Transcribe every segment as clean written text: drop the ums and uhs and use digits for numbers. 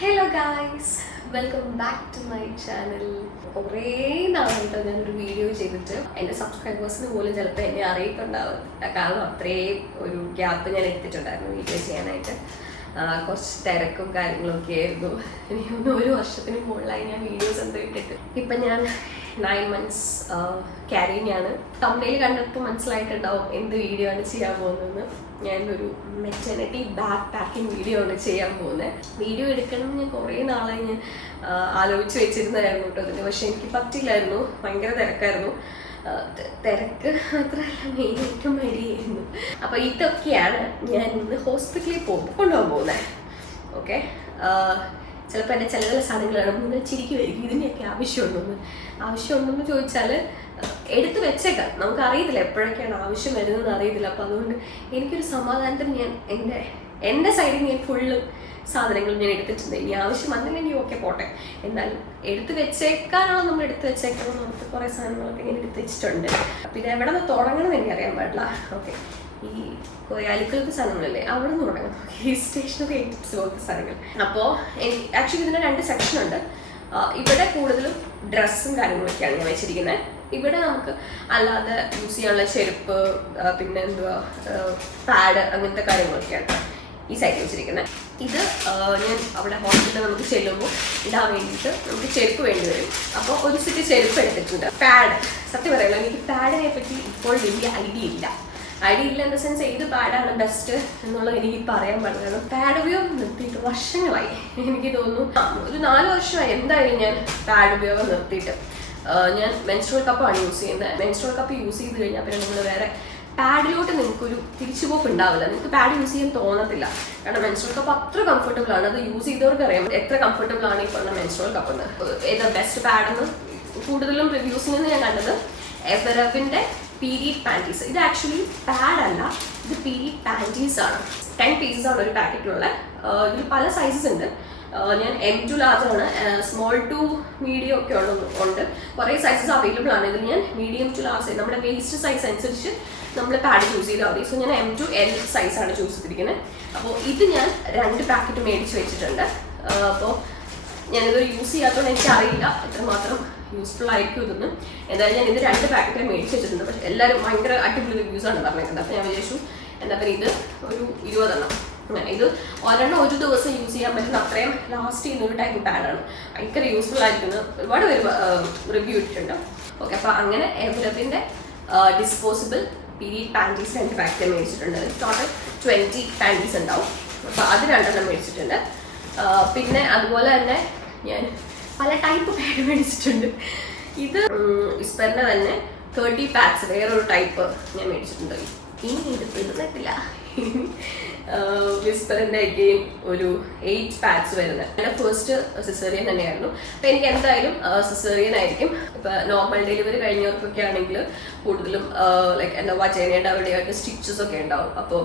Hello guys, welcome back to my channel. കുറേ നാളായിട്ടോ ഞാനൊരു വീഡിയോ ചെയ്തിട്ട്. എൻ്റെ സബ്സ്ക്രൈബേഴ്സിന് പോലും ചിലപ്പോൾ എന്നെ അറിയിക്കുന്നുണ്ടാവും, കാരണം അത്രയും ഒരു ഗ്യാപ്പ് ഞാൻ എടുത്തിട്ടുണ്ടായിരുന്നു വീഡിയോ ചെയ്യാനായിട്ട്. കുറച്ച് തിരക്കും കാര്യങ്ങളൊക്കെ ആയിരുന്നു. എനിക്ക് ഒരു വർഷത്തിന് മുകളിലായി ഞാൻ വീഡിയോസ് എന്തോ ഇട്ടിട്ട്. ഇപ്പം ഞാൻ 9 months ക്യാരിങ് ആണ്. തമിഴിൽ കണ്ടിട്ട് മനസ്സിലായിട്ടുണ്ടാവും എന്ത് വീഡിയോ ആണ് ചെയ്യാൻ പോകുന്നതെന്ന്. ഞാനൊരു മെറ്റർണിറ്റി ബാക്ക് പാക്കിംഗ് വീഡിയോ ആണ് ചെയ്യാൻ പോകുന്നത്. വീഡിയോ എടുക്കണം ഞാൻ കുറേ നാളായി ഞാൻ ആലോചിച്ച് വെച്ചിരുന്നതായിരുന്നു കേട്ടോ അതിന്. പക്ഷെ എനിക്ക് പറ്റില്ലായിരുന്നു, ഭയങ്കര തിരക്കായിരുന്നു. തിരക്ക് മാത്രമല്ല, മെയിനായിട്ടും മടിയായിരുന്നു. അപ്പോൾ ഇതൊക്കെയാണ് ഞാൻ ഇന്ന് ഹോസ്പിറ്റലിൽ കൊണ്ടുപോകാൻ പോകുന്നത്. ഓക്കെ, ചിലപ്പോൾ എൻ്റെ ചില സാധനങ്ങളാണ് നിങ്ങൾ ചിരിക്കുമായിരിക്കും, ഇതിൻ്റെയൊക്കെ ആവശ്യമുണ്ടെന്ന് ചോദിച്ചാൽ എടുത്തു വെച്ചേക്കാം. നമുക്കറിയത്തില്ല എപ്പോഴൊക്കെയാണ് ആവശ്യം വരുന്നതെന്ന് അറിയത്തില്ല. അപ്പോൾ അതുകൊണ്ട് എനിക്കൊരു സമാധാനത്തിന് ഞാൻ എൻ്റെ സൈഡിൽ ഞാൻ ഫുള്ള് സാധനങ്ങൾ ഞാൻ എടുത്തിട്ടുണ്ട്. ഇനി ആവശ്യം വന്നില്ലെങ്കിൽ ഓക്കെ പോട്ടെ, എന്നാലും എടുത്ത് വെച്ചേക്കാനാണോ നമ്മൾ എടുത്ത് വെച്ചേക്കാണെന്ന് നമുക്ക് കുറേ സാധനങ്ങളൊക്കെ ഇങ്ങനെ എടുത്ത് വെച്ചിട്ടുണ്ട്. പിന്നെ എവിടെ നിന്ന് തുടങ്ങണമെന്ന് എനിക്കറിയാൻ പാടില്ല. ഓക്കെ, ഈ കുറേ അലുക്കളത്തെ സാധനങ്ങളല്ലേ, അവിടെ നിന്ന് തുടങ്ങാം. ഈ സ്റ്റേഷനറി ഐറ്റംസ് പോലത്തെ സാധനങ്ങൾ. അപ്പോൾ എനിക്ക് ആക്ച്വലി ഇതിന് 2 സെക്ഷനുണ്ട്. ഇവിടെ കൂടുതലും ഡ്രസ്സും കാര്യങ്ങളൊക്കെയാണ് ഞാൻ വെച്ചിരിക്കുന്നത്. ഇവിടെ നമുക്ക് അല്ലാതെ യൂസ് ചെയ്യാനുള്ള ചെരുപ്പ്, പിന്നെ എന്തുവാ പാഡ്, അങ്ങനത്തെ കാര്യങ്ങളൊക്കെയാണ് ഈ സൈഡിൽ വെച്ചിരിക്കുന്നത്. ഇത് ഞാൻ അവിടെ ഹോസ്പിറ്റലിൽ നമുക്ക് ചെല്ലുമ്പോൾ ഇടാൻ വേണ്ടിയിട്ട് നമുക്ക് ചെരുപ്പ് വേണ്ടി വരും. അപ്പോൾ ഒരു സെറ്റ് ചെരുപ്പ് എടുത്തിട്ടുണ്ട്. പാഡ്, സത്യം പറയുള്ളൂ, എനിക്ക് പാഡിനെ പറ്റി ഇപ്പോൾ വലിയ ഐഡിയ ഇല്ല ഇൻ ദ സെൻസ് ഏത് പാഡാണ് ബെസ്റ്റ് എന്നുള്ളത് എനിക്ക് പറയാൻ പാടില്ല. കാരണം പാഡ് ഉപയോഗം നിർത്തിയിട്ട് വർഷങ്ങളായി. എനിക്ക് തോന്നുന്നു ഒരു 4 വർഷമായി എന്തായാലും ഞാൻ പാഡ് ഉപയോഗം നിർത്തിയിട്ട്. ഞാൻ മെൻസ്ട്രുവൽ കപ്പാണ് യൂസ് ചെയ്യുന്നത്. മെൻസ്ട്രുവൽ കപ്പ് യൂസ് ചെയ്ത് കഴിഞ്ഞാൽ പിന്നെ നിങ്ങൾ വേറെ പാഡിലോട്ട് നിങ്ങൾക്കൊരു തിരിച്ചുപോക്ക് ഉണ്ടാവില്ല. നിങ്ങൾക്ക് പാഡ് യൂസ് ചെയ്യാൻ തോന്നത്തില്ല. കാരണം മെൻസ്ട്രുവൽ കപ്പ് അത്ര കംഫർട്ടബിൾ ആണ്. അത് യൂസ് ചെയ്തവർക്ക് അറിയാം എത്ര കംഫർട്ടബിൾ ആണ് ഈ പറഞ്ഞ മെൻസ്ട്രുവൽ കപ്പ് എന്ന്. ഏതാ ബെസ്റ്റ് പാഡെന്ന് കൂടുതലും റിവ്യൂസിൽ നിന്ന് ഞാൻ കണ്ടത് എവറവിൻ്റെ പീരീഡ് പാൻറ്റീസ്. ഇത് ആക്ച്വലി പാഡ് അല്ല, ഇത് പീരീഡ് പാൻറ്റീസ് ആണ്. 10 pieces ആണ് ഒരു പാക്കറ്റിലുള്ള. ഇതിൽ പല സൈസസ് ഉണ്ട്. ഞാൻ M2 large ആണ്, സ്മോൾ ടു മീഡിയം ഒക്കെ ഉണ്ട്. കുറേ സൈസസ് അവൈലബിൾ ആണ്. ഇതിൽ ഞാൻ മീഡിയം ടു ലാർജ്, നമ്മുടെ വേസ്റ്റ് സൈസ് അനുസരിച്ച് നമ്മൾ പാഡ് ചൂസ് ചെയ്താൽ മതി. സോ ഞാൻ M2 L സൈസാണ് ചൂസ് ചെയ്തിരിക്കുന്നത്. അപ്പോൾ ഇത് ഞാൻ 2 പാക്കറ്റ് മേടിച്ച് വെച്ചിട്ടുണ്ട്. അപ്പോൾ ഞാനിത് യൂസ് ചെയ്യാത്തതുകൊണ്ട് എനിക്കറിയില്ല എത്രമാത്രം യൂസ്ഫുൾ ആയിരിക്കും ഇതൊന്നും. എന്തായാലും ഞാൻ ഇത് 2 പാക്കറ്റ് മേടിച്ച് വെച്ചിട്ടുണ്ട്. പക്ഷേ എല്ലാവരും ഭയങ്കര അടിപൊളി റിവ്യൂസാണ് പറഞ്ഞിട്ടുണ്ട്. അപ്പോൾ ഞാൻ വിചാരിച്ചു എന്താ പറയുക, ഇത് ഒരു 20 എണ്ണം. ഇത് ഒരെണ്ണം ഒരു ദിവസം യൂസ് ചെയ്യാൻ പറ്റുന്ന അത്രയും ലാസ്റ്റ് ചെയ്യുന്ന ഒരു ടൈപ്പ് പാഡാണ്. ഭയങ്കര യൂസ്ഫുൾ ആയിരിക്കുന്നത് ഒരുപാട് പേര് റിവ്യൂ ഇട്ടിട്ടുണ്ട്. ഓക്കെ, അപ്പോൾ അങ്ങനെ എവറവിൻ്റെ ഡിസ്പോസിബിൾ പീരീഡ് പാൻറ്റീസ് 2 പാക്കറ്റ് മേടിച്ചിട്ടുണ്ട്. ടോട്ടൽ 20 പാൻറ്റീസ് ഉണ്ടാവും. അപ്പോൾ അത് 2 എണ്ണം മേടിച്ചിട്ടുണ്ട്. പിന്നെ അതുപോലെ തന്നെ ഞാൻ പല ടൈപ്പ് പാഡ് മേടിച്ചിട്ടുണ്ട്. ഇത് വിസ്പറിൻ്റെ തന്നെ 30 പാക്സ് വേറൊരു ടൈപ്പ് ഞാൻ മേടിച്ചിട്ടുണ്ട്. ഇനി ഇത് തീർന്നിട്ടില്ല. വിസ്പറിൻ്റെ അഗെയിൻ ഒരു 8 പാക്സ് വരുന്നത്. എൻ്റെ ഫസ്റ്റ് സിസേറിയൻ തന്നെയായിരുന്നു. അപ്പോൾ എനിക്ക് എന്തായാലും സിസേറിയൻ ആയിരിക്കും. ഇപ്പോൾ നോർമൽ ഡെലിവറി കഴിഞ്ഞവർക്കൊക്കെ ആണെങ്കിൽ കൂടുതലും ലൈക്ക് എന്താ വജൈനയുടെ അവിടെയായിട്ട് സ്റ്റിച്ചസ് ഒക്കെ ഉണ്ടാവും. അപ്പോൾ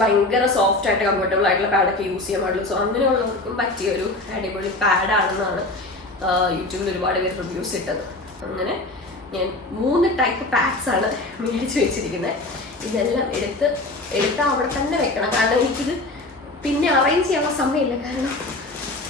ഭയങ്കര സോഫ്റ്റ് ആയിട്ട് കംഫർട്ടബിൾ ആയിട്ടുള്ള പാഡൊക്കെ യൂസ് ചെയ്യാൻ പാടുള്ളൂ. സോ അങ്ങനെയുള്ളവർക്കും പറ്റിയ ഒരു അടിപൊളി പാഡാണെന്നാണ് യൂട്യൂബിൽ ഒരുപാട് പേര് റിവ്യൂസ് ഇട്ടത്. അങ്ങനെ ഞാൻ 3 ടൈപ്പ് പാക്സ് ആണ് മേടിച്ച് വെച്ചിരിക്കുന്നത്. ഇതെല്ലാം എടുത്ത് അവിടെ തന്നെ വെക്കണം. കാരണം എനിക്കിത് പിന്നെ അറേഞ്ച് ചെയ്യാനുള്ള സമയമില്ല. കാരണം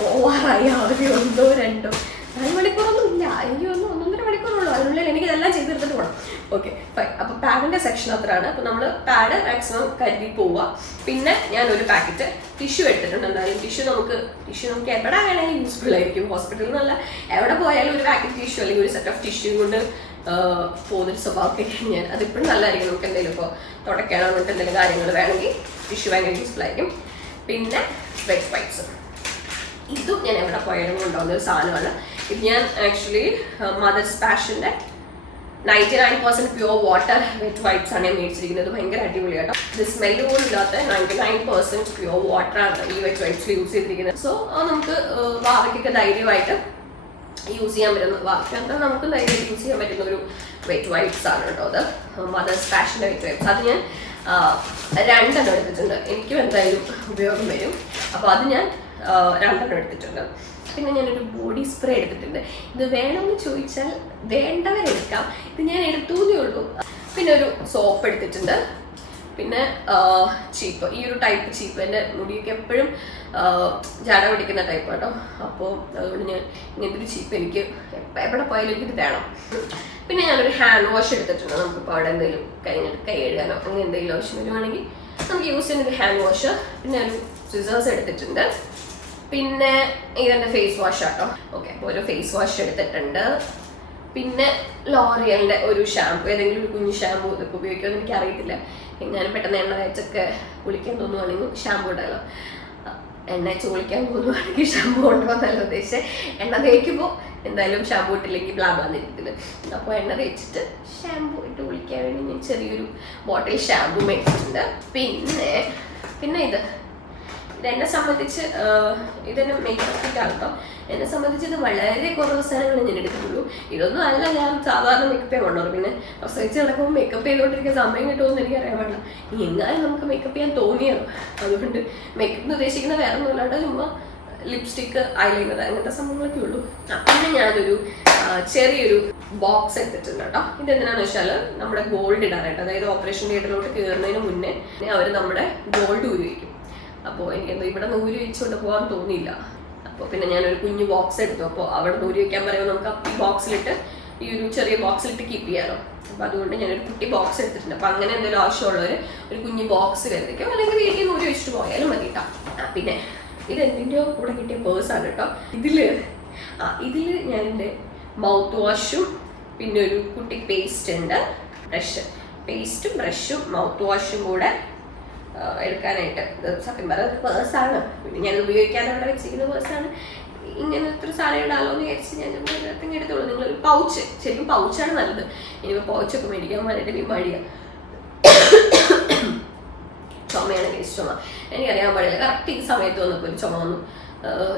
ഓവറായി ആദ്യം 1 2 4 മണിക്കൂറൊന്നും ഇല്ല. എനിക്ക് 1-1.5 മണിക്കൂറുള്ളൂ. അതിനുള്ളിൽ എനിക്കിതെല്ലാം ചെയ്തെടുത്തിട്ട് പോകണം. Okay fine. അപ്പോൾ പാഡിൻ്റെ സെക്ഷൻ അത്രയാണ്. അപ്പോൾ നമ്മൾ പാഡ് മാക്സിമം കരുതി പോവുക. പിന്നെ ഞാൻ ഒരു പാക്കറ്റ് ടിഷ്യൂ എടുത്തിട്ടുണ്ട്. എന്തായാലും ടിഷ്യൂ നമുക്ക് എവിടെ വേണമെങ്കിലും യൂസ്ഫുൾ ആയിരിക്കും. ഹോസ്പിറ്റലിൽ നിന്നല്ല, എവിടെ പോയാലും ഒരു പാക്കറ്റ് ടിഷ്യൂ അല്ലെങ്കിൽ ഒരു സെറ്റ് ഓഫ് ടിഷ്യൂ കൊണ്ട് പോകുന്നൊരു സ്വഭാവമൊക്കെ ഞാൻ. അതിപ്പോഴും നല്ലതായിരിക്കും. നമുക്ക് എന്തെങ്കിലും ഇപ്പോൾ തുടയ്ക്കാനോ അങ്ങനത്തെ എന്തെങ്കിലും കാര്യങ്ങൾ വേണമെങ്കിൽ ടിഷ്യൂ ഭയങ്കര യൂസ്ഫുൾ ആയിരിക്കും. പിന്നെ വെറ്റ് വൈപ്സ്, ഇതും ഞാൻ എവിടെ പോയാലും കൊണ്ടുപോകുന്ന ഒരു സാധനമാണ്. ഇത് ഞാൻ ആക്ച്വലി മദേഴ്സ് പാഷൻ്റെ 99% പ്യുവർ വാട്ടർ വെറ്റ് വൈപ്സ് ആണ് ഞാൻ മേടിച്ചിരിക്കുന്നത്. ഭയങ്കര അടിപൊളിയാട്ടോ. ഇത് സ്മെല്ല് പോലും ഇല്ലാത്ത 99% പ്യുവർ വാട്ടറാണ് ഈ വെറ്റ് വൈപ്സിൽ യൂസ് ചെയ്തിരിക്കുന്നത്. സോ നമുക്ക് വാവയ്ക്കൊക്കെ ധൈര്യമായിട്ട് യൂസ് ചെയ്യാൻ പറ്റുന്ന, വാവയ്ക്ക് നമുക്ക് ധൈര്യമായിട്ട് യൂസ് ചെയ്യാൻ പറ്റുന്ന ഒരു വെറ്റ് വൈപ്സ് ആണ് കേട്ടോ. അത് മദേഴ്സ് പാഷൻ്റെ വെറ്റ് വൈപ്സ്. അത് ഞാൻ 2 എണ്ണം എടുത്തിട്ടുണ്ട്. എനിക്കും എന്തായാലും ഉപയോഗം വരും. അപ്പോൾ അത് ഞാൻ 2 എണ്ണം എടുത്തിട്ടുണ്ട്. പിന്നെ ഞാനൊരു ബോഡി സ്പ്രേ എടുത്തിട്ടുണ്ട്. ഇത് വേണമെന്ന് ചോദിച്ചാൽ വേണ്ടവരെടുക്കാം. ഇത് ഞാൻ എടുത്തൂന്നേ ഉള്ളൂ. പിന്നെ ഒരു സോപ്പ് എടുത്തിട്ടുണ്ട്. പിന്നെ ചീപ്പ്, ഈ ഒരു ടൈപ്പ് ചീപ്പ്. എൻ്റെ മുടിയൊക്കെ എപ്പോഴും ജാട പിടിക്കുന്ന ടൈപ്പ് കേട്ടോ. അപ്പോൾ അതുകൊണ്ട് ഞാൻ ഇങ്ങനത്തെ ഒരു ചീപ്പ് എനിക്ക് എവിടെ പോയാലും എനിക്കിത് വേണം. പിന്നെ ഞാനൊരു ഹാൻഡ് വാഷ് എടുത്തിട്ടുണ്ട്. നമുക്കിപ്പോൾ അവിടെ എന്തെങ്കിലും കൈ കഴുകാനോ അങ്ങനെ എന്തെങ്കിലും ആവശ്യം വരുവാണെങ്കിൽ നമുക്ക് യൂസ് ചെയ്യുന്നൊരു ഹാൻഡ് വാഷ്. പിന്നെ ഒരു സിസേഴ്സ് എടുത്തിട്ടുണ്ട്. പിന്നെ ഇതെൻ്റെ ഫേസ് വാഷ് ആട്ടോ. ഓക്കെ, അപ്പോൾ ഒരു ഫേസ് വാഷ് എടുത്തിട്ടുണ്ട്. പിന്നെ ലോറിയലിൻ്റെ ഒരു ഷാമ്പു, ഏതെങ്കിലും ഒരു കുഞ്ഞ് ഷാമ്പു ഇതൊക്കെ ഉപയോഗിക്കുമെന്ന് എനിക്ക് അറിയത്തില്ല. ഞാൻ പെട്ടെന്ന് എണ്ണ തേച്ചൊക്കെ കുളിക്കാൻ തോന്നുവാണെങ്കിൽ ഷാമ്പു ഇടാലോ. എണ്ണ തേച്ച് കുളിക്കാൻ തോന്നുവാണെങ്കിൽ ഷാമ്പു കൊണ്ടുപോകാനല്ല ഉദ്ദേശിച്ചത്. എണ്ണ തേക്കുമ്പോൾ എന്തായാലും ഷാമ്പു ഇട്ടില്ലെങ്കിൽ ബ്ലാബാന്നിരിക്കത്തില്ല. അപ്പോൾ എണ്ണ തേച്ചിട്ട് ഷാമ്പു ഇട്ട് കുളിക്കാൻ വേണ്ടി ഞാൻ ചെറിയൊരു ബോട്ടിൽ ഷാമ്പു മേടിച്ചിട്ടുണ്ട്. പിന്നെ ഇതെന്നെ സംബന്ധിച്ച് ഇതെന്നെ മേക്കപ്പ് കിറ്റാണ് കേട്ടോ. എന്നെ സംബന്ധിച്ച് ഇത് വളരെ കുറവ് സാധനങ്ങൾ ഞാൻ എടുക്കുന്നുള്ളൂ. ഇതൊന്നും അല്ല ഞാൻ സാധാരണ മേക്കപ്പ് ചെയ്യാൻ കൊണ്ടുവരും. പിന്നെ പ്രസവിച്ച് കിടക്കുമ്പോൾ മേക്കപ്പ് ചെയ്തുകൊണ്ടിരിക്കുന്ന സമയം കിട്ടുമെന്ന് എനിക്ക് അറിയാൻ പാടില്ല. എങ്ങാനും നമുക്ക് മേക്കപ്പ് ചെയ്യാൻ തോന്നിയാണ്. അതുകൊണ്ട് മേക്കപ്പ് എന്ന് ഉദ്ദേശിക്കുന്ന വേറെ ഒന്നുമില്ലാണ്ട് ചുമ്മാ ലിപ്സ്റ്റിക്ക്, ഐലൈനർ അങ്ങനത്തെ സംഭവങ്ങളൊക്കെ ഉള്ളൂ. പിന്നെ ഞാനൊരു ചെറിയൊരു ബോക്സ് എടുത്തിട്ടുണ്ട് കേട്ടോ. ഇതെന്തിനാണെന്ന് വെച്ചാൽ നമ്മുടെ ഗോൾഡ് ഇടാനായിട്ട്, അതായത് ഓപ്പറേഷൻ തിയേറ്ററിലോട്ട് കയറുന്നതിന് മുന്നേ അവർ നമ്മുടെ ഗോൾഡ് ഊരിവയ്ക്കും. അപ്പോൾ എനിക്കെന്തോ ഇവിടെ നൂര് വെച്ചുകൊണ്ട് പോകാൻ തോന്നിയില്ല. അപ്പോൾ പിന്നെ ഞാനൊരു കുഞ്ഞു ബോക്സ് എടുത്തു. അപ്പോൾ അവിടെ നൂര് വയ്ക്കാൻ പറയുമ്പോൾ നമുക്ക് ഈ ബോക്സിലിട്ട്, ഈ ഒരു ചെറിയ ബോക്സിലിട്ട് കീപ്പ് ചെയ്യാമല്ലോ. അപ്പോൾ അതുകൊണ്ട് ഞാനൊരു കുട്ടി ബോക്സ് എടുത്തിട്ടുണ്ട്. അപ്പോൾ അങ്ങനെ എന്തെങ്കിലും ആവശ്യമുള്ളവർ ഒരു കുഞ്ഞു ബോക്സ് കരുതിക്കും, അല്ലെങ്കിൽ വീട്ടിൽ നൂര് വെച്ചിട്ട് പോയാലും മതി കേട്ടോ. പിന്നെ ഇതെന്തിൻ്റെയോ കൂടെ കിട്ടിയ പേഴ്സാണ് കേട്ടോ. ഇതിൽ ഞാൻ എൻ്റെ മൗത്ത് വാഷും പിന്നെ ഒരു കുട്ടി പേസ്റ്റ് ഉണ്ട്, പേസ്റ്റും ബ്രഷും മൗത്ത് വാഷും കൂടെ എടുക്കാനായിട്ട്. ഇത് സത്യം പറഞ്ഞ പേഴ്സാണ്. പിന്നെ ഞാൻ ഉപയോഗിക്കാതെ അവിടെ വെച്ചിരിക്കുന്ന പേഴ്സാണ്. ഇങ്ങനത്തെ ഒരു സാധനം ഇടാലോ എന്ന് വിചാരിച്ച് ഞാൻ ഇതിനകത്ത് എടുത്തോളൂ. നിങ്ങളൊരു പൗച്ച്, ശരിക്കും പൗച്ചാണ് നല്ലത്. ഇനിയിപ്പോൾ പൗച്ചൊക്കെ മേടിക്കാൻ വേണ്ടിയിട്ട് മടിയാണ്. ചുമയാണ് കേസ് ചുമ. എനിക്കറിയാൻ പാടില്ല, കറക്റ്റ് ഈ സമയത്ത് വന്നപ്പോൾ ഒരു ചുമ വന്നു.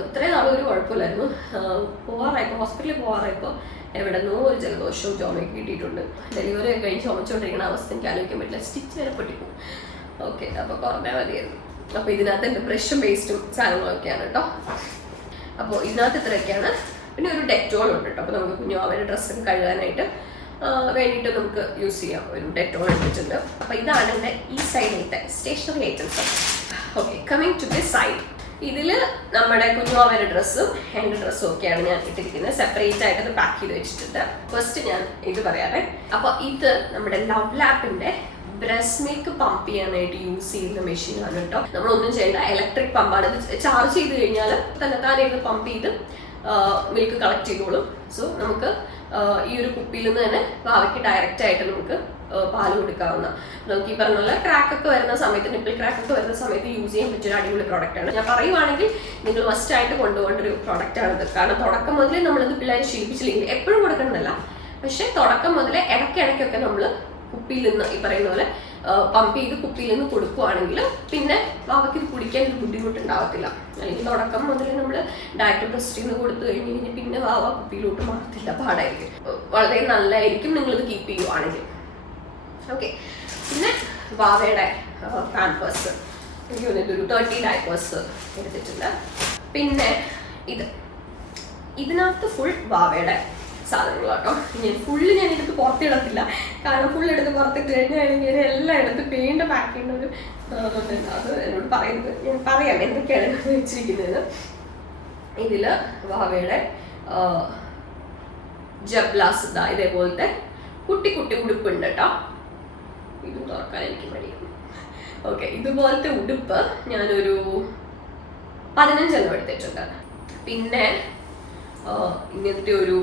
ഇത്രയും നാളും ഒരു കുഴപ്പമില്ലായിരുന്നു. ഹോസ്പിറ്റലിൽ പോകാറായപ്പോൾ എവിടെന്നോ ഒരു ജലദോഷവും ചുമയൊക്കെ കിട്ടിയിട്ടുണ്ട്. ഡെലിവറി ഒക്കെ കഴിഞ്ഞ് ചുമച്ചുകൊണ്ടിരിക്കുന്ന അവസ്ഥ എനിക്ക് ആലോചിക്കാൻ പറ്റില്ല. സ്റ്റിച്ച് വരെ പൊട്ടിപ്പോകും. ഓക്കെ, അപ്പോൾ കുറഞ്ഞാൽ മതിയായിരുന്നു. അപ്പോൾ ഇതിനകത്ത് എൻ്റെ ബ്രഷും പേസ്റ്റും സാധനങ്ങളൊക്കെയാണ് കേട്ടോ. അപ്പോൾ ഇതിനകത്ത് ഇത്രയൊക്കെയാണ്. പിന്നെ ഒരു ഡെറ്റോൾ ഉണ്ട് കേട്ടോ. അപ്പോൾ നമുക്ക് കുഞ്ഞു അവരുടെ ഡ്രസ്സൊക്കെ കഴുകാനായിട്ട് വേണ്ടിയിട്ട് നമുക്ക് യൂസ് ചെയ്യാം. ഒരു ഡെറ്റോൾ എടുത്തിട്ടുണ്ട്. അപ്പോൾ ഇതാണ് എൻ്റെ ഈ സൈഡിലത്തെ stationery items. Okay, coming to this side. ഇതിൽ നമ്മുടെ കുഞ്ഞുമാവയുടെ ഡ്രസ്സും എൻ്റെ ഡ്രസ്സും ഒക്കെയാണ് ഞാൻ ഇട്ടിരിക്കുന്നത്. സെപ്പറേറ്റ് ആയിട്ട് അത് പാക്ക് ചെയ്ത് വെച്ചിട്ടുണ്ട്. ഫസ്റ്റ് ഞാൻ ഇത് പറയാതെ. അപ്പോൾ ഇത് നമ്മുടെ ലവ് ലാപ്പിൻ്റെ ബ്രസ്റ്റ് മിൽക്ക് പമ്പ് ചെയ്യാനായിട്ട് യൂസ് ചെയ്യുന്ന മെഷീനാണ് കേട്ടോ. നമ്മളൊന്നും ചെയ്യേണ്ട, ഇലക്ട്രിക് പമ്പാണ്. ഇത് ചാർജ് ചെയ്ത് കഴിഞ്ഞാൽ തന്നെത്താനായിട്ട് പമ്പ് ചെയ്ത് മിൽക്ക് കളക്ട് ചെയ്തോളും. സോ നമുക്ക് ഈ ഒരു കുപ്പിയിൽ നിന്ന് തന്നെ വാവയ്ക്ക് ഡയറക്റ്റ് ആയിട്ട് നമുക്ക് പാല് കൊടുക്കാവുന്ന, നമുക്ക് ഈ പറഞ്ഞ പോലെ ക്രാക്കൊക്കെ വരുന്ന സമയത്ത്, നിപ്പിൾ ക്രാക്കൊക്കെ വരുന്ന സമയത്ത് യൂസ് ചെയ്യാൻ പറ്റിയ അടിപൊളി പ്രോഡക്റ്റാണ്. ഞാൻ പറയുവാണെങ്കിൽ നിങ്ങൾ മസ്റ്റായിട്ട് കൊണ്ടുപോകേണ്ട ഒരു പ്രോഡക്റ്റാണിത്. കാരണം തുടക്കം മുതലേ നമ്മളിത് പിള്ളേരെ ശീലിപ്പിച്ചില്ലെങ്കിൽ, എപ്പോഴും കൊടുക്കണമെന്നല്ല, പക്ഷെ തുടക്കം മുതലേ ഇടയ്ക്കിടയ്ക്കൊക്കെ നമ്മൾ കുപ്പിയിൽ നിന്ന് ഈ പറയുന്ന പോലെ പമ്പ് ചെയ്ത് കുപ്പിയിൽ നിന്ന് കൊടുക്കുവാണെങ്കിൽ പിന്നെ അവർക്ക് ഇത് കുടിക്കാൻ ഒരു ബുദ്ധിമുട്ടുണ്ടാവത്തില്ല. അല്ലെങ്കിൽ തുടക്കം മുതൽ നമ്മൾ ഡയറക്റ്റ് ബ്രസ്റ്റ് നിന്ന് കൊടുത്തു കഴിഞ്ഞ് പിന്നെ വാവ കുപ്പിയിലോട്ട് മാറത്തില്ല, പാടായിരിക്കും. വളരെ നല്ലതായിരിക്കും നിങ്ങളിത് കീപ്പ് ചെയ്യുവാണെങ്കിൽ. ഓക്കെ, പിന്നെ വാവയുടെ പാമ്പേഴ്സ് എനിക്ക് തോന്നിയിട്ടൊരു 30 ഡയപ്പേഴ്സ് എടുത്തിട്ടുണ്ട്. പിന്നെ ഇതിനകത്ത് ഫുൾ വാവയുടെ സാധനങ്ങളാട്ടോ. ഞാൻ എടുത്ത് പുറത്തിടത്തില്ല, കാരണം ഫുള്ളെടുത്ത് പുറത്തിട്ട് കഴിഞ്ഞാൽ എല്ലാം എടുത്ത് വീണ്ടും പാക്ക് ചെയ്യുന്ന ഒരു ഇതുണ്ട്. അത് എന്നോട് പറയുന്നത് ഞാൻ പറയാം എന്തൊക്കെയാണ് വെച്ചിരിക്കുന്നത്. ഇതിൽ വാവയുടെ ജബ്ലാസ് ഇതേപോലത്തെ കുട്ടി കുട്ടി ഉടുപ്പുണ്ട് കേട്ടോ. ഇതും തുറക്കാൻ എനിക്ക് മടിയാണ്. ഓക്കെ, ഇതുപോലത്തെ ഉടുപ്പ് ഞാനൊരു 15 എടുത്തിട്ടുണ്ട്. പിന്നെ ഇങ്ങനത്തെ ഒരു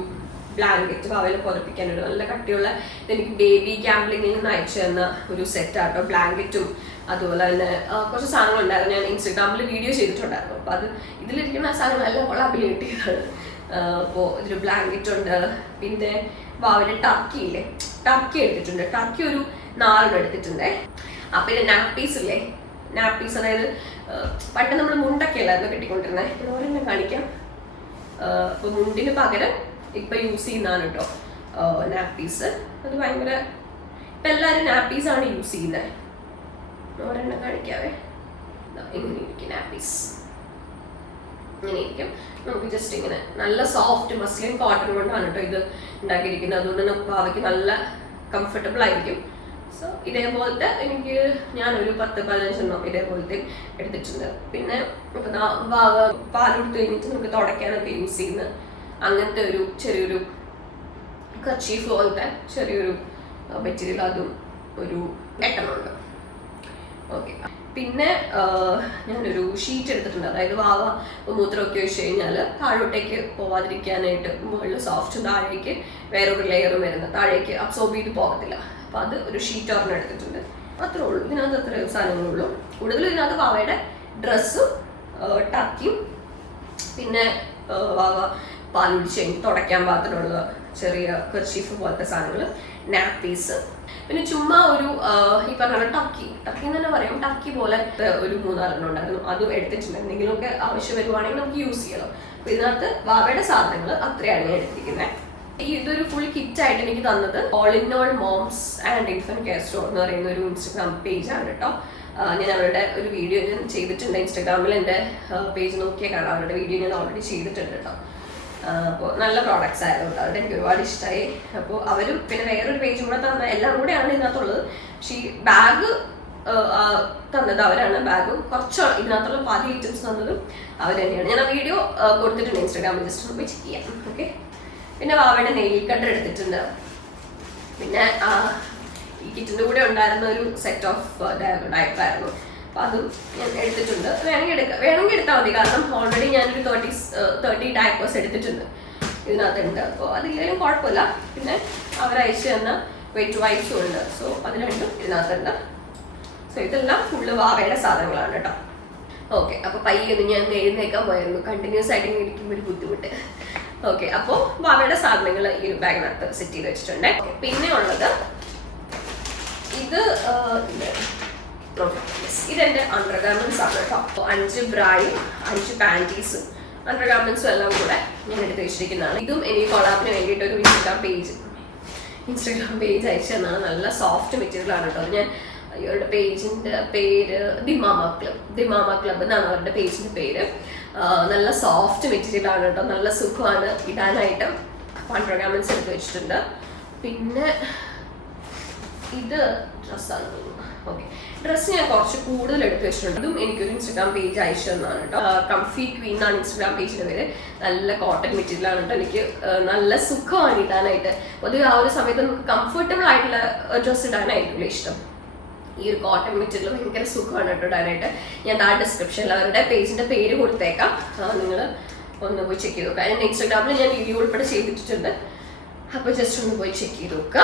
ബ്ലാങ്കറ്റ് വാവയിൽ പുറപ്പിക്കാൻ ഒരു നല്ല കട്ടിയുള്ള, എനിക്ക് ബേബി ക്യാമ്പിളിങ്ങിൽ നിന്ന് അയച്ചു തന്ന ഒരു സെറ്റാട്ടോ. ബ്ലാങ്കറ്റും അതുപോലെ തന്നെ കുറച്ച് സാധനങ്ങളുണ്ടായിരുന്നു. ഞാൻ ഇൻസ്റ്റഗ്രാമിൽ വീഡിയോ ചെയ്തിട്ടുണ്ടായിരുന്നു. അപ്പോൾ അത് ഇതിലിരിക്കുന്ന സാധനങ്ങളെല്ലാം കൊള്ളാബിൽ കിട്ടിയതാണ്. അപ്പോൾ ഇതിൽ ബ്ലാങ്കറ്റ് ഉണ്ട്. പിന്നെ വാവയുടെ ടർക്കി എടുത്തിട്ടുണ്ട്. ടർക്കി ഒരു 4 എടുത്തിട്ടുണ്ട്. പിന്നെ നാപ്പീസ് ഇല്ലേ, നാപ്പീസ്, അതായത് പണ്ട് നമ്മൾ മുണ്ടൊക്കെ അല്ലായിരുന്നു കിട്ടിക്കൊണ്ടിരുന്നത്. ഒരെണ്ണം കാണിക്കാം. അപ്പോൾ മുണ്ടിന് പകരം ഇപ്പം യൂസ് ചെയ്യുന്നതാണ് കേട്ടോ നാപ്പീസ്. അത് ഭയങ്കര ഇപ്പം എല്ലാവരും നാപ്പീസാണ് യൂസ് ചെയ്യുന്നത്. ഒരെണ്ണം കാണിക്കാവേ. ഇങ്ങനെ ഇരിക്കും നാപ്പീസ്, ഇങ്ങനെ ഇരിക്കും. നമുക്ക് ജസ്റ്റ് ഇങ്ങനെ നല്ല സോഫ്റ്റ് മസ്ലിൻ കോട്ടൺ കൊണ്ടാണ് കേട്ടോ ഇത് ഉണ്ടാക്കിയിരിക്കുന്നത്. അതുകൊണ്ട് നമുക്ക് ഭാവിക്ക് നല്ല കംഫർട്ടബിൾ ആയിരിക്കും. സോ ഇതേപോലത്തെ ഞാനൊരു 10-15 ഇതേപോലത്തെ എടുത്തിട്ടുണ്ട്. പിന്നെ ഇപ്പം പാലെടുത്ത് കഴിഞ്ഞിട്ട് നമുക്ക് തുടയ്ക്കാനൊക്കെ യൂസ് ചെയ്യുന്ന അങ്ങനത്തെ ഒരു ചെറിയൊരു കർച്ചീഫ് പോലത്തെ ചെറിയൊരു മെറ്റീരിയൽ, അതും ഒരു 8 ഉണ്ട്. ഓക്കെ, പിന്നെ ഞാനൊരു ഷീറ്റ് എടുത്തിട്ടുണ്ട്. അതായത് വാവ മൂത്രമൊക്കെ ഒഴിച്ച് കഴിഞ്ഞാൽ താഴോട്ടേക്ക് പോവാതിരിക്കാനായിട്ട് മുകളിൽ സോഫ്റ്റും താഴേക്ക് വേറൊരു ലെയറും വരുന്നത്, താഴേക്ക് അബ്സോർബ് ചെയ്ത് പോകത്തില്ല. അപ്പോൾ അത് ഒരു ഷീറ്റ് ഒരെണ്ണം എടുത്തിട്ടുണ്ട്. അത്രേ ഉള്ളൂ. ഇതിനകത്ത് അത്ര സാധനങ്ങളുള്ളൂ. കൂടുതലും ഇതിനകത്ത് വാവയുടെ ഡ്രസ്സും ടർക്കിയും പിന്നെ വാവ പാലുടിച്ച് കഴിഞ്ഞ് തുടയ്ക്കാൻ പാകത്തിനുള്ള ചെറിയ കർച്ചീഫ് പോലത്തെ സാധനങ്ങൾ, നാപ്പീസ്, പിന്നെ ചുമ്മാ ഒരു ഈ പറഞ്ഞ ടർക്കി എന്ന് തന്നെ പറയാം, ടർക്കി പോലെ ഒരു 3-4 ഉണ്ടായിരുന്നു. അതും എടുത്തിട്ടുണ്ട്. എന്തെങ്കിലുമൊക്കെ ആവശ്യം വരുവാണെങ്കിൽ നമുക്ക് യൂസ് ചെയ്യാമല്ലോ. അപ്പോൾ ഇതിനകത്ത് വാവയുടെ സാധനങ്ങൾ അത്രയാണ് ഞാൻ എടുത്തിരിക്കുന്നത്. ഇതൊരു ഫുൾ കിറ്റായിട്ട് എനിക്ക് തന്നത് all in all moms and infant care store എന്ന് പറയുന്ന ഒരു ഇൻസ്റ്റഗ്രാം പേജാണ് കേട്ടോ. ഞാൻ അവരുടെ ഒരു വീഡിയോ ഞാൻ ചെയ്തിട്ടുണ്ട്. ഇൻസ്റ്റാഗ്രാമിൽ എൻ്റെ പേജ് നോക്കിയാൽ കാണാം. അവരുടെ വീഡിയോ ഞാൻ ഓൾറെഡി ചെയ്തിട്ടുണ്ട് കേട്ടോ. അപ്പോൾ നല്ല പ്രോഡക്റ്റ്സ് ആയിരുന്നു കേട്ടോ. അവിടെ എനിക്ക് ഒരുപാട് ഇഷ്ടമായി. അപ്പോൾ അവരും പിന്നെ വേറൊരു പേജും കൂടെ തന്ന എല്ലാം കൂടെയാണ് ഇതിനകത്തുള്ളത്. പക്ഷേ ഈ ബാഗ് തന്നത് അവരാണ്. ബാഗ് കുറച്ച് ഇതിനകത്തുള്ള പാതി ഐറ്റംസ് തന്നതും അവർ തന്നെയാണ്. ഞാൻ ആ വീഡിയോ കൊടുത്തിട്ടുണ്ട് ഇൻസ്റ്റാഗ്രാമിൽ, ജസ്റ്റ് ഒന്ന് പോയി ചെക്ക് ചെയ്യാം. ഓക്കെ, പിന്നെ വാവയുടെ നെയിൽ കട്ടർ എടുത്തിട്ടുണ്ട്. പിന്നെ ഈ കിറ്റിൻ്റെ കൂടെ ഉണ്ടായിരുന്ന ഒരു സെറ്റ് ഓഫ് ഡയപ്പറായിരുന്നു. അപ്പോൾ അതും ഞാൻ എടുത്തിട്ടുണ്ട്. വേണമെങ്കിൽ എടുത്താൽ മതി. കാരണം ഓൾറെഡി ഞാനൊരു 30 ഡയപ്പേഴ്സ് എടുത്തിട്ടുണ്ട് ഇതിനകത്തുണ്ട്. അപ്പോൾ അതില്ലെങ്കിലും കുഴപ്പമില്ല. പിന്നെ അവരയച്ചു തന്ന വെയിറ്റ് വൈസും ഉണ്ട്. സോ അത് രണ്ടും ഇതിനകത്തുണ്ട്. സോ ഇതെല്ലാം ഫുള്ള് വാവയുടെ സാധനങ്ങളാണ് കേട്ടോ. ഓക്കെ, അപ്പോൾ പയ്യൊന്ന് ഞാൻ എഴുന്നേക്കാൻ പോയിരുന്നു. കണ്ടിന്യൂസ് ആയിട്ട് ഇങ്ങനെ ഇരിക്കുമ്പോൾ ഒരു ബുദ്ധിമുട്ട്. ഓക്കെ, അപ്പോൾ വാവയുടെ സാധനങ്ങൾ ഈ ഒരു ബാഗിനകത്ത് സെറ്റ് ചെയ്ത് വെച്ചിട്ടുണ്ട്. പിന്നെ ഉള്ളത് ഇതെന്റെ അണ്ടർ ഗാർമെന്റ്സ് ആണ് കേട്ടോ. അപ്പോൾ 5 ബ്രായും 5 പാൻറ്റീസും അണ്ടർ ഗാർമെന്റ്സും എല്ലാം കൂടെ ഞാൻ എടുത്ത് വെച്ചിരിക്കുന്നതാണ്. ഇതും എനിക്ക് കൊളാബിന് വേണ്ടിയിട്ട് ഒരു ഇൻസ്റ്റാഗ്രാം പേജ് അയച്ചു തന്നാണ്. നല്ല സോഫ്റ്റ് മെറ്റീരിയൽ ആണ് കേട്ടോ. ഞാൻ അവരുടെ പേജിന്റെ പേര് ദിമാമ ക്ലബ് എന്നാണ് അവരുടെ പേജിന്റെ പേര്. നല്ല സോഫ്റ്റ് മെറ്റീരിയൽ ആണ് കേട്ടോ. നല്ല സുഖമാണ് ഇടാനായിട്ട്. അണ്ടർ ഗാർമെന്റ്സ് എടുത്ത് വെച്ചിട്ടുണ്ട്. പിന്നെ ഇത് ഡ്രസ്സാണ് തോന്നുന്നു. ഓക്കെ, ഡ്രസ്സ് ഞാൻ കുറച്ച് കൂടുതൽ എടുത്ത് വെച്ചിട്ടുണ്ട്. ഇതും എനിക്കൊരു ഇൻസ്റ്റാഗ്രാം പേജ് അയച്ചു തന്നാണ് കേട്ടോ. കംഫി ക്വീൻ എന്നാണ് ഇൻസ്റ്റാഗ്രാം പേജിന്റെ പേര്. നല്ല കോട്ടൺ മെറ്റീരിയൽ ആണ് കേട്ടോ. എനിക്ക് നല്ല സുഖമാണ് ഇടാനായിട്ട്. പൊതുവെ ആ ഒരു സമയത്ത് നമുക്ക് കംഫർട്ടബിൾ ആയിട്ടുള്ള ഡ്രസ്സ് ഇടാനായിരിക്കില്ല ഇഷ്ടം. ഈ ഒരു കോട്ടൺ മെറ്റീരിയൽ ഭയങ്കര സുഖമാണ് കേട്ടോ ഇടാനായിട്ട്. ഞാൻ ആ ഡിസ്ക്രിപ്ഷനിൽ അവരുടെ പേജിന്റെ പേര് കൊടുത്തേക്കാം. നിങ്ങൾ ഒന്ന് പോയി ചെക്ക് ചെയ്ത് നോക്കാം. ഞാൻ ഇൻസ്റ്റാഗ്രാമിൽ ഞാൻ വീഡിയോ ഉൾപ്പെടെ ചെയ്തിട്ടുണ്ട്. അപ്പോൾ ജസ്റ്റ് ഒന്ന് പോയി ചെക്ക് ചെയ്ത് നോക്കുക.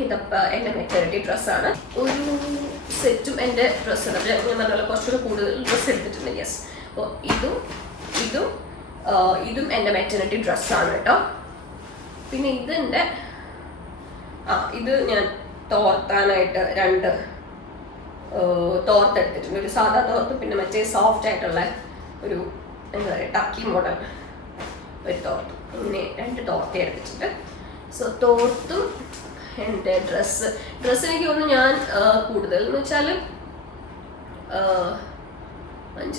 ഇതപ്പോൾ എൻ്റെ മെറ്റേണിറ്റി ഡ്രസ്സാണ്. ഒരു സെറ്റും എൻ്റെ ഡ്രസ്സാണ്. ഞാൻ പറഞ്ഞ കുറച്ചുകൂടെ കൂടുതൽ ഡ്രസ്സ് എടുത്തിട്ടുണ്ട്. യെസ്, അപ്പോൾ ഇതും എൻ്റെ മെറ്റേണിറ്റി ഡ്രസ്സാണ് കേട്ടോ. പിന്നെ ഇത് ഞാൻ തോർത്താനായിട്ട് 2 തോർത്ത് എടുത്തിട്ടുണ്ട്. ഒരു സാധാ തോർത്ത്, പിന്നെ മറ്റേ സോഫ്റ്റ് ആയിട്ടുള്ള ഒരു എന്താ പറയുക ടർക്കി മോഡൽ ഒരു തോർത്ത്. ഇങ്ങനെ 2 തോർത്ത് എടുത്തിട്ടുണ്ട്. സോ തോർത്തും എൻ്റെ ഡ്രസ്സ് എനിക്ക് തോന്നുന്നു ഞാൻ കൂടുതൽ എന്ന് വെച്ചാൽ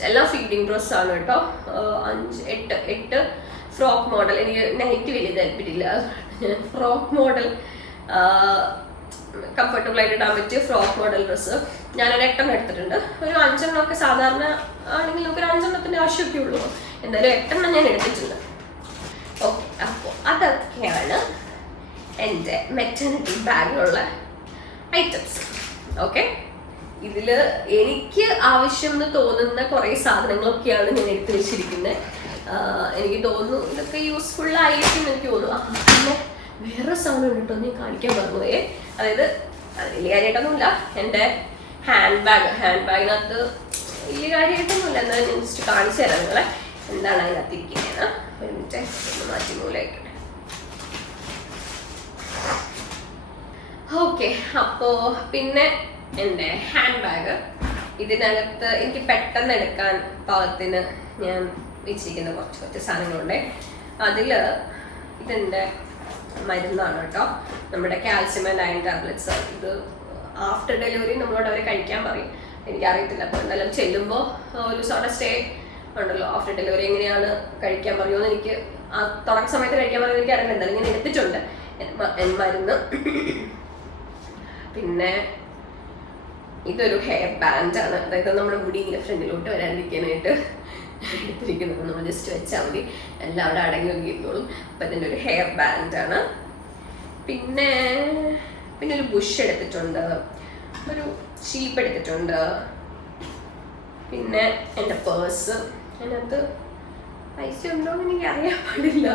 എല്ലാം ഫീഡിങ് ഡ്രസ്സാണ് കേട്ടോ. 8 ഫ്രോക്ക് മോഡൽ. എനിക്ക് നൈറ്റ് വലിയ താല്പര്യമില്ല. ഫ്രോക്ക് മോഡൽ കംഫർട്ടബിൾ ആയിട്ട് ഇടാൻ പറ്റിയ ഫ്രോക്ക് മോഡൽ ഡ്രസ്സ് ഞാനൊരു 8 എടുത്തിട്ടുണ്ട്. ഒരു 5 സാധാരണ ആണെങ്കിൽ നമുക്കൊരു 5 ആവശ്യമൊക്കെ ഉള്ളൂ. എന്തായാലും 8 ഞാൻ എടുത്തിട്ടുണ്ട്. ഓക്കെ, അപ്പോൾ അതൊക്കെയാണ് എൻ്റെ മെറ്റേണിറ്റി ബാഗിലുള്ള ഐറ്റംസ്. ഓക്കെ, ഇതിൽ എനിക്ക് ആവശ്യം എന്ന് തോന്നുന്ന കുറേ സാധനങ്ങളൊക്കെയാണ് ഞാൻ എടുത്തു വെച്ചിരിക്കുന്നത്. എനിക്ക് തോന്നുന്നു ഇതൊക്കെ യൂസ്ഫുൾ ആയിരിക്കും എനിക്ക് തോന്നുന്നു. പിന്നെ വേറെ സാധനം കേട്ടോ ഞാൻ കാണിക്കാൻ പറഞ്ഞേ. അതായത് വലിയ കാര്യമായിട്ടൊന്നുമില്ല. എൻ്റെ ഹാൻഡ് ബാഗിനകത്ത് വലിയ കാര്യമായിട്ടൊന്നുമില്ല. എന്നാലും ഞാൻ ജസ്റ്റ് കാണിച്ചു തരാം നിങ്ങളെ എന്താണ് അതിനകത്ത് ഇരിക്കുന്നത്. ഒരു മിനിറ്റ് ഒന്ന് മാറ്റി മൂലമായിക്കോട്ടെ. ഓക്കെ, അപ്പോൾ പിന്നെ എൻ്റെ ഹാൻഡ് ബാഗ് ഇതിനകത്ത് എനിക്ക് പെട്ടെന്ന് എടുക്കാൻ പാകത്തിന് ഞാൻ വെച്ചിരിക്കുന്ന കുറച്ച് സാധനങ്ങളുണ്ട്. അതിൽ ഇതെൻ്റെ മരുന്നാണ് കേട്ടോ. നമ്മുടെ കാൽസ്യം ആൻഡ് അയൺ ടാബ്ലറ്റ്സ്. ഇത് ആഫ്റ്റർ ഡെലിവറി നമ്മളോട് അവർ കഴിക്കാൻ പറയും. എനിക്കറിയത്തില്ല. അപ്പോൾ എന്തായാലും ചെല്ലുമ്പോൾ ഒരു സോർട്ട് സ്റ്റേ ഉണ്ടല്ലോ. ആഫ്റ്റർ ഡെലിവറി എങ്ങനെയാണ് കഴിക്കാൻ പറയുമെന്ന് എനിക്ക് തുടക്ക സമയത്ത് കഴിക്കാൻ പറയുന്നത് എനിക്ക് അറിയില്ല. എന്തായാലും ഞാൻ എടുത്തിട്ടുണ്ട് മരുന്ന്. പിന്നെ ഇതൊരു ഹെയർ ബാൻഡാണ്, അതായത് നമ്മുടെ മുടി ഇങ്ങനെ ഫ്രണ്ടിലോട്ട് വരാതിരിക്കാനായിട്ട് എടുത്തിരിക്കുന്നത്. നമ്മൾ ജസ്റ്റ് വെച്ചാൽ മതി, എല്ലാം അവിടെ അടങ്ങി ഒതുങ്ങിയിരുന്നോളും. അപ്പം ഇതിൻ്റെ ഒരു ഹെയർ ബാൻഡാണ്. പിന്നെ ഒരു ബുഷ് എടുത്തിട്ടുണ്ട്, ഒരു ഷീപ്പ് എടുത്തിട്ടുണ്ട്. പിന്നെ എൻ്റെ പേഴ്സ്, അതിനകത്ത് പൈസ ഉണ്ടോ എന്ന് എനിക്ക് അറിയാൻ പാടില്ല,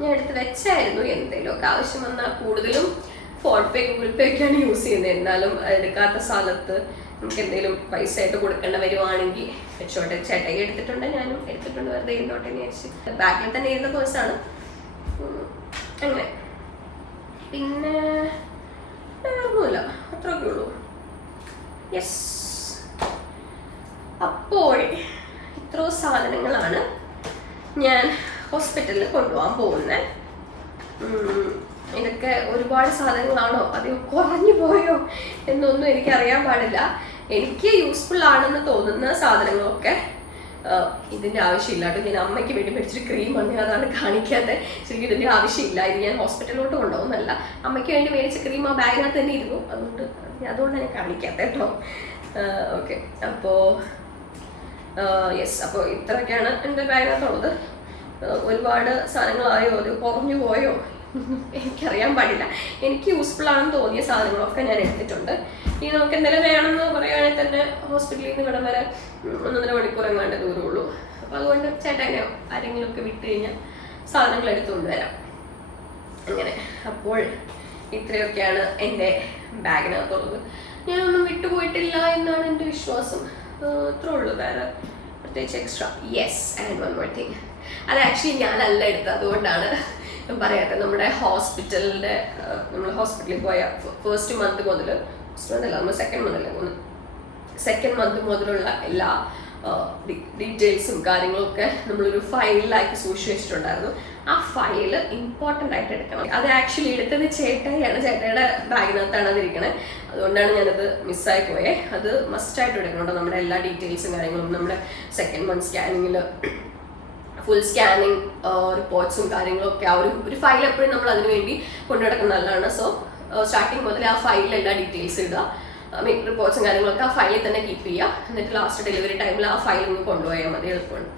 ഞാൻ എടുത്ത് വെച്ചായിരുന്നു. എന്തെങ്കിലുമൊക്കെ ആവശ്യം വന്നാൽ കൂടുതലും ഫോൺ പേ ഗൂഗിൾ പേ ഒക്കെയാണ് യൂസ് ചെയ്യുന്നത്. എന്നാലും എടുക്കാത്ത സ്ഥലത്ത് നമുക്ക് എന്തെങ്കിലും പൈസ ആയിട്ട് കൊടുക്കേണ്ട വരുവാണെങ്കിൽ വെച്ചോട്ടെ. ചേട്ടായി എടുത്തിട്ടുണ്ട്, ഞാനും എടുത്തിട്ടുണ്ട്, വെറുതെ ഇരുന്നോട്ടെ എന്ന് വിചാരിച്ച്. ബാക്കിൽ തന്നെ ഇരുന്ന പേഴ്സാണ്. അങ്ങനെ പിന്നെ ഒന്നുമില്ല, അത്രയൊക്കെ ഉള്ളൂ. യെസ്, അപ്പോൾ ഇത്ര സാധനങ്ങളാണ് ഞാൻ ഹോസ്പിറ്റലിൽ കൊണ്ടുപോകാൻ പോകുന്നത്. ഇതൊക്കെ ഒരുപാട് സാധനങ്ങളാണോ, അത് കുറഞ്ഞു പോയോ എന്നൊന്നും എനിക്കറിയാൻ പാടില്ല. എനിക്ക് യൂസ്ഫുൾ ആണെന്ന് തോന്നുന്ന സാധനങ്ങളൊക്കെ ഇതിൻ്റെ ആവശ്യമില്ല കേട്ടോ. ഞാൻ അമ്മയ്ക്ക് വേണ്ടി മേടിച്ചൊരു ക്രീമാണ്, അതാണ് കാണിക്കാത്തത്. ശരിക്കും ഇതിൻ്റെ ആവശ്യമില്ല, ഇത് ഞാൻ ഹോസ്പിറ്റലിലോട്ട് കൊണ്ടുപോകുന്നല്ല. അമ്മയ്ക്ക് വേണ്ടി മേടിച്ച ക്രീം ആ ബാഗിനകത്ത് തന്നെ ഇരുന്നു, അതുകൊണ്ടാണ് ഞാൻ കാണിക്കാത്തത് കേട്ടോ. ഓക്കെ, അപ്പോൾ യെസ്, അപ്പോൾ ഇത്രയൊക്കെയാണ് എൻ്റെ ബാഗിനകത്തുള്ളത്. ഒരുപാട് സാധനങ്ങളായോ, അത് കുറഞ്ഞു പോയോ എനിക്കറിയാൻ പാടില്ല. എനിക്ക് യൂസ്ഫുൾ ആണെന്ന് തോന്നിയ സാധനങ്ങളൊക്കെ ഞാൻ എടുത്തിട്ടുണ്ട്. ഇനി നമുക്ക് എന്തെങ്കിലും വേണമെന്ന് പറയുകയാണെങ്കിൽ തന്നെ ഹോസ്പിറ്റലിൽ നിന്ന് ഇവിടം വരെ 1.5 മണിക്കൂർ എങ്ങാണ്ട് ദൂരമുള്ളൂ. അപ്പോൾ അതുകൊണ്ട് ചേട്ടനെയോ ആരെങ്കിലും ഒക്കെ വിട്ട് കഴിഞ്ഞാൽ സാധനങ്ങൾ എടുത്തുകൊണ്ട് വരാം. അങ്ങനെ അപ്പോൾ ഇത്രയൊക്കെയാണ് എൻ്റെ ബാഗിനകത്തുള്ളത്. ഞാനൊന്നും വിട്ടുപോയിട്ടില്ല എന്നാണ് എൻ്റെ വിശ്വാസം. ഇത്രേ ഉള്ളൂ, വേറെ പ്രത്യേകിച്ച് extra. Yes, and one more thing, അത് ആക്ച്വലി ഞാനല്ല എടുത്തത്, അതുകൊണ്ടാണ് പറയാത്ത. നമ്മുടെ ഹോസ്പിറ്റലിൻ്റെ നമ്മൾ ഹോസ്പിറ്റലിൽ പോയ ഫസ്റ്റ് മന്ത് മുതൽ, നമ്മൾ സെക്കൻഡ് മന്ത് മുതലുള്ള എല്ലാ ഡീറ്റെയിൽസും കാര്യങ്ങളൊക്കെ നമ്മളൊരു ഫയലിലാക്കി സൂക്ഷിച്ച് വെച്ചിട്ടുണ്ടായിരുന്നു. ആ ഫയല് ഇമ്പോർട്ടൻ്റ് ആയിട്ട് എടുക്കണം. അത് ആക്ച്വലി എടുത്തത് ചേട്ടായിയാണ്, ചേട്ടായിയുടെ ബാഗിനകത്താണ് അതിരിക്കണത്. അതുകൊണ്ടാണ് ഞാനത് മിസ്സായി പോയേ. അത് മസ്റ്റായിട്ട് എടുക്കണം. നമ്മുടെ എല്ലാ ഡീറ്റെയിൽസും കാര്യങ്ങളും, നമ്മുടെ സെക്കൻഡ് മന്ത് സ്കാനിങ്ങിൽ ഫുൾ സ്കാനിങ് റിപ്പോർട്ട്സും കാര്യങ്ങളൊക്കെ ആ ഒരു ഫയൽ എപ്പോഴും നമ്മൾ അതിനു വേണ്ടി കൊണ്ടുനടക്കുന്നത് നല്ലതാണ്. സോ സ്റ്റാർട്ടിങ് മുതൽ ആ ഫയലിൽ എല്ലാ ഡീറ്റെയിൽസ് ഇടുക, റിപ്പോർട്ട്സും കാര്യങ്ങളൊക്കെ ആ ഫയലിൽ തന്നെ കീപ്പ് ചെയ്യുക. എന്നിട്ട് ലാസ്റ്റ് ഡെലിവറി ടൈമിൽ ആ ഫയൽ ഒന്ന് കൊണ്ടുപോയാൽ മതി, എളുപ്പമാണ്.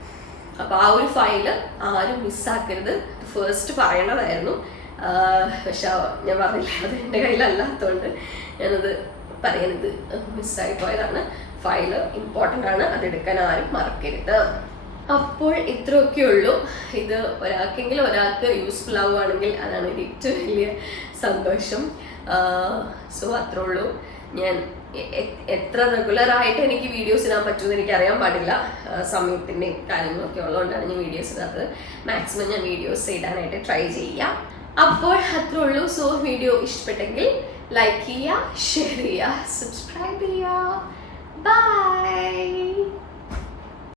അപ്പോൾ ആ ഒരു ഫയൽ ആരും മിസ്സാക്കരുത്, ഫസ്റ്റ് പറയേണ്ടതായിരുന്നു. പക്ഷെ ഞാൻ പറഞ്ഞില്ല, അത് എൻ്റെ കയ്യിലല്ലാത്തതുകൊണ്ട് ഞാനത് പറയുന്നത് മിസ്സായി പോയതാണ്. ഫയൽ ഇമ്പോർട്ടൻ്റ് ആണ്, അതെടുക്കാൻ ആരും മറക്കരുത്. അപ്പോൾ ഇത്രയൊക്കെ ഉള്ളൂ. ഇത് ഒരാൾക്ക് യൂസ്ഫുൾ ആവുകയാണെങ്കിൽ അതാണ് എൻ്റെ ഏറ്റവും വലിയ സന്തോഷം. സോ അത്രേ ഉള്ളൂ. ഞാൻ എത്ര റെഗുലറായിട്ട് എനിക്ക് വീഡിയോസ് ഇടാൻ പറ്റുമെന്ന് എനിക്കറിയാൻ പാടില്ല, സമയത്തിൻ്റെയും കാര്യങ്ങളൊക്കെ ഉള്ളതുകൊണ്ടാണ് ഞാൻ വീഡിയോസ് ഇടാത്തത്. മാക്സിമം ഞാൻ വീഡിയോസ് ഇടാനായിട്ട് ട്രൈ ചെയ്യാം. അപ്പോൾ അത്രേ ഉള്ളൂ. സോ വീഡിയോ ഇഷ്ടപ്പെട്ടെങ്കിൽ ലൈക്ക് ചെയ്യുക, ഷെയർ ചെയ്യുക, സബ്സ്ക്രൈബ് ചെയ്യുക. ബൈ.